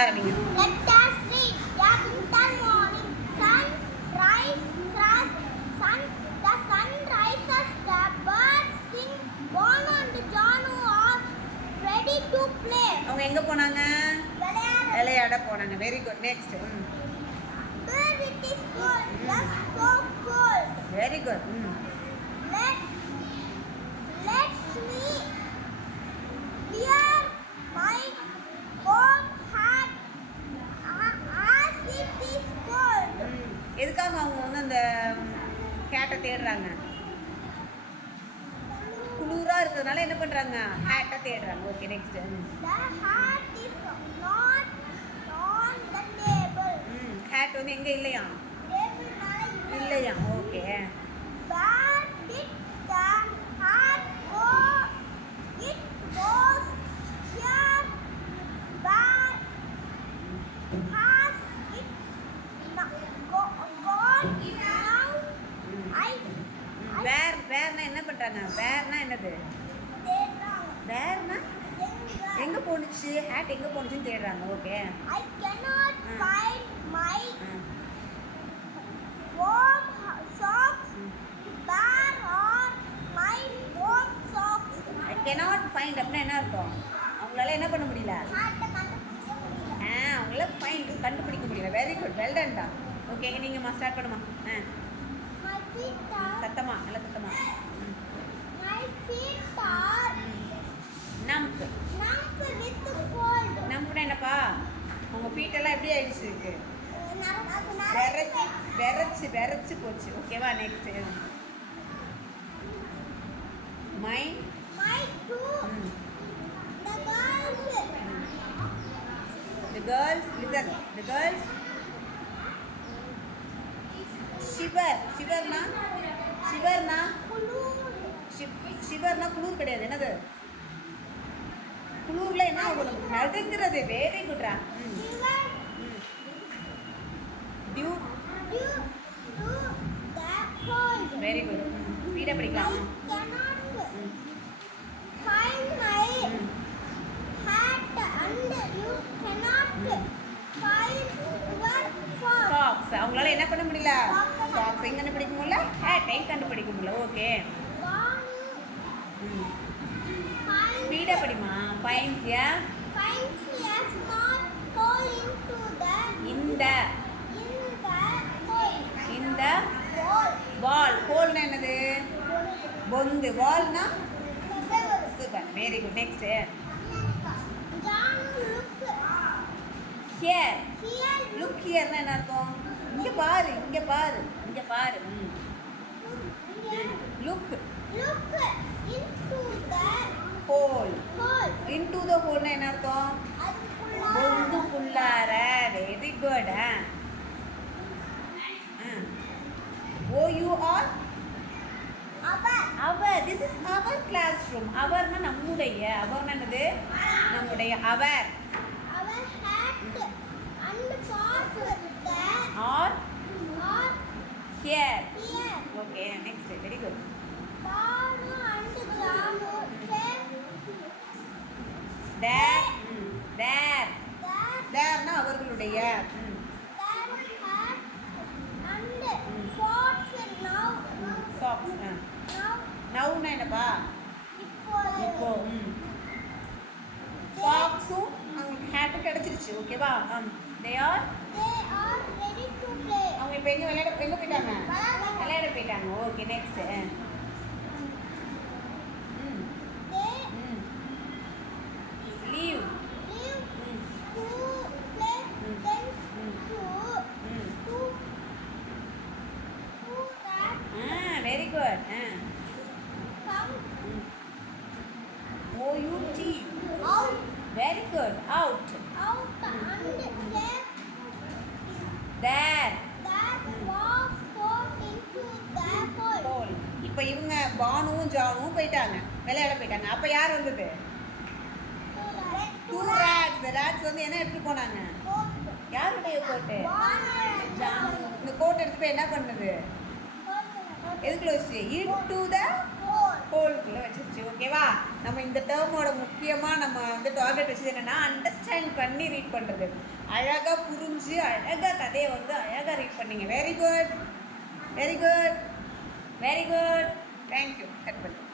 ஆரம்பிங்க. Let us read. Capital morning. Sunrise. Sun. The sun rises. The birds sing. Bono and Janu are ready to play. அவங்க எங்க போனாங்க? விளையாட போனாங்க. Very good. Next. Where it is cold. Just so cold. Very good. Let's me wear my warm hat as it is cold. எதுக்காக அவங்க வந்து அந்த கேட்டை தேடுறாங்க? குளிரா இருக்கிறதுனால என்ன பண்றாங்க? ஹேட்டை தேடுறாங்க. Okay next. The hat is not on the table. Hat வந்து எங்க இல்லையா? Table மேல இல்லையா? Okay. Where did the hat go? It was here. Where has it gone now? வேர்னா என்ன பண்றாங்க? வேர்னா என்னது? வேர்னா எங்க போணுச்சு? ஹேட் எங்க போணுச்சுன்னு தேடுறாங்க. Okay. I cannot find my warm socks. Where are my warm socks? I cannot find அப்படின்னா என்ன அர்த்தம்? அவங்களால என்ன பண்ண முடியல? அவங்களால கண்டுபிடிக்க முடியல. Very good. வெல் டன் தான். ஓகே நீங்க ஸ்டார்ட் பண்ணுமா? My feet are சத்தமா நல்ல சத்தமா. My feet are numb with cold. நம்புனா என்னப்பா? உங்க ஃபீட் எல்லாம் எப்படி ஆயிடுச்சு இருக்கு? வெறச்சு போச்சு. ஓகேவா? Next. My two. The girls listen. The girls shiverனா குளிர் கிடையாது. என்னது? குளிர்ல என்ன ஆகும்? நடுங்கிறது. வெரி குட்ரா. Very good. ஸ்பீடா படிக்கலாம். Find my hat and you cannot find your socks. அவங்களால என்ன பண்ண முடியல? சாக்ஸ் எங்க கண்டுபிடிக்க முடியல? ஹேட்டை கண்டுபிடிக்க முடியல. ஓகே. ஸ்பீடா படிமா. finds a small hole in the ball. ஹோல்னா என்னது? பொந்து. வால்னா super. Very good. Next. Here. Look here னா என்ன அர்த்தம்? இங்க பாரு. Look into the hole னா என்ன அர்த்தம்? பொந்துக்குள்ளார. Very good. our this is our classroom. our னா நம்முடைய. our னா என்னது? நம்முடைய. our hat and socks are here. Okay, next. Very good. Banu and Janu there னா அவர்களுடைய. socks now னா என்னப்பா? இப்போ சாக்ஸும் அவங்களுக்கு ஹேட் கிடைச்சிருச்சு. ஓகேவா? they are ready to play. அவங்க இப்போ எங்க போயிட்டாங்க? விளையாட போயிட்டாங்க. Okay next. leave to play then to that. Very good. Come out. Very good. Out and there was thrown into the hole. இப்போ இவங்க பானுவும் ஜானுவும் போயிட்டாங்க, விளையாட போயிட்டாங்க. அப்போ யார் வந்தது? two rats. The rats வந்து என்ன எடுத்துட்டு போனாங்க? யாருடைய கோட்டு? ஜானு. இந்த கோட் எடுத்து போய் என்ன பண்ணுது? எதுக்குள்ள வச்சு? into the ஹோல்குள்ளே வச்சிருச்சு. ஓகேவா? நம்ம இந்த டேர்மோட முக்கியமாக நம்ம வந்து டார்கெட் வச்சது என்னென்னா அண்டர்ஸ்டாண்ட் பண்ணி ரீட் பண்ணுறது. அழகாக புரிஞ்சு அழகாக கதையை வந்து அழகாக ரீட் பண்ணீங்க. Very good, very good, very good. Thank you. Cut பண்ணு.